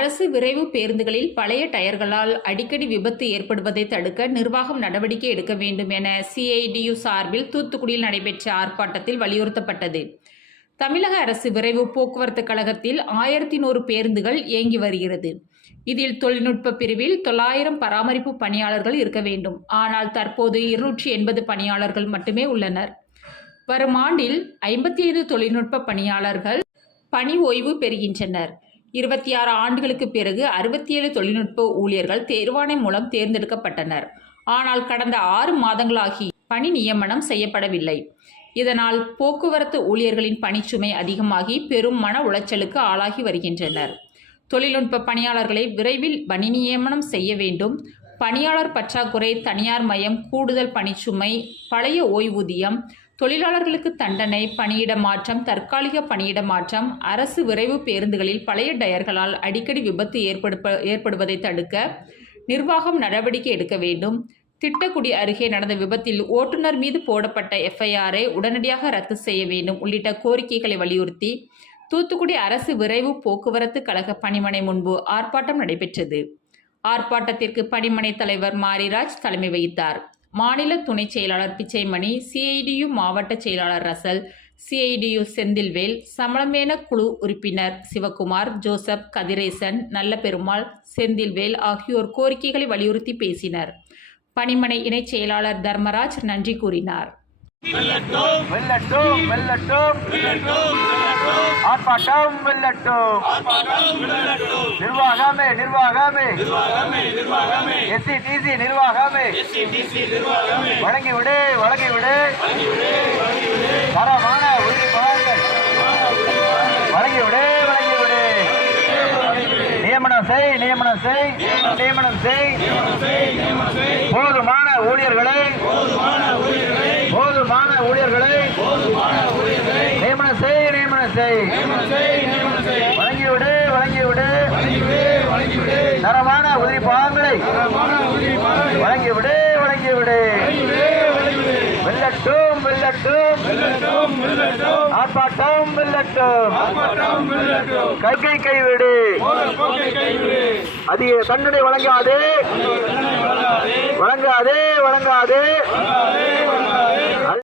அரசு விரைவு பேருந்துகளில் பழைய டயர்களால் அடிக்கடி விபத்து ஏற்படுவதை தடுக்க நிர்வாகம் நடவடிக்கை எடுக்க வேண்டும் என CITU சார்பில் தூத்துக்குடியில் நடைபெற்ற ஆர்ப்பாட்டத்தில் வலியுறுத்தப்பட்டது. தமிழக அரசு விரைவு போக்குவரத்து கழகத்தில் 1100 பேருந்துகள் இயங்கி வருகிறது. இதில் தொழில்நுட்ப பிரிவில் 900 பராமரிப்பு பணியாளர்கள் இருக்க வேண்டும். ஆனால் தற்போது 280 பணியாளர்கள் மட்டுமே உள்ளனர். வரும் ஆண்டில் 55 தொழில்நுட்ப பணியாளர்கள் பணி ஓய்வு பெறுகின்றனர். 26 ஆண்டுகளுக்கு பிறகு 67 தொழில்நுட்ப ஊழியர்கள் தேர்வாணை மூலம் தேர்ந்தெடுக்கப்பட்டனர். ஆனால் கடந்த 6 மாதங்களாகி பணி நியமனம் செய்யப்படவில்லை. இதனால் போக்குவரத்து ஊழியர்களின் பணிச்சுமை அதிகமாகி பெரும் மன உளைச்சலுக்கு ஆளாகி வருகின்றனர். தொழில்நுட்ப பணியாளர்களை விரைவில் பணி நியமனம் செய்ய வேண்டும். பணியாளர் பற்றாக்குறை, தனியார் மயம், கூடுதல் பணிச்சுமை, பழைய ஓய்வூதியம், தொழிலாளர்களுக்கு தண்டனை, பணியிட மாற்றம், தற்காலிக பணியிட மாற்றம், அரசு விரைவு பேருந்துகளில் பழைய டயர்களால் அடிக்கடி விபத்து ஏற்படுவதை தடுக்க நிர்வாகம் நடவடிக்கை எடுக்க வேண்டும். திட்டக்குடி அருகே நடந்த விபத்தில் ஓட்டுநர் மீது போடப்பட்ட FIR-ஐ உடனடியாக ரத்து செய்ய வேண்டும் உள்ளிட்ட கோரிக்கைகளை வலியுறுத்தி தூத்துக்குடி அரசு விரைவு போக்குவரத்து கழக பணிமனை முன்பு ஆர்ப்பாட்டம் நடைபெற்றது. ஆர்ப்பாட்டத்திற்கு பணிமனை தலைவர் மாரிராஜ் தலைமை வகித்தார். மாநில துணை செயலாளர் பிச்சைமணி, CITU மாவட்ட செயலாளர் ரசல், CITU செந்தில்வேல், சமளமேன குழு உறுப்பினர் சிவகுமார், ஜோசப், கதிரேசன், நல்லபெருமாள், செந்தில்வேல் ஆகியோர் கோரிக்கைகளை வலியுறுத்தி பேசினர். பணிமனை இணை செயலாளர் தர்மராஜ் நன்றி கூறினார். ஆர்ப்பாட்டம் வெல்லட்டும். நிர்வாகமே SCTC நிர்வாகமே வழங்கிவிடு தரமான உரிமைகள் வழங்கிவிடு நியமனம் செய் போதுமான ஊழியர்களை நியமனம் செய் வழங்கிவிடு தரமான உதிரி பாகங்களை வழங்கிவிடு வெல்லட்டும் ஆர்ப்பாட்டம் வெல்லட்டும் கைவிடு அதிக தண்டனை வழங்காதே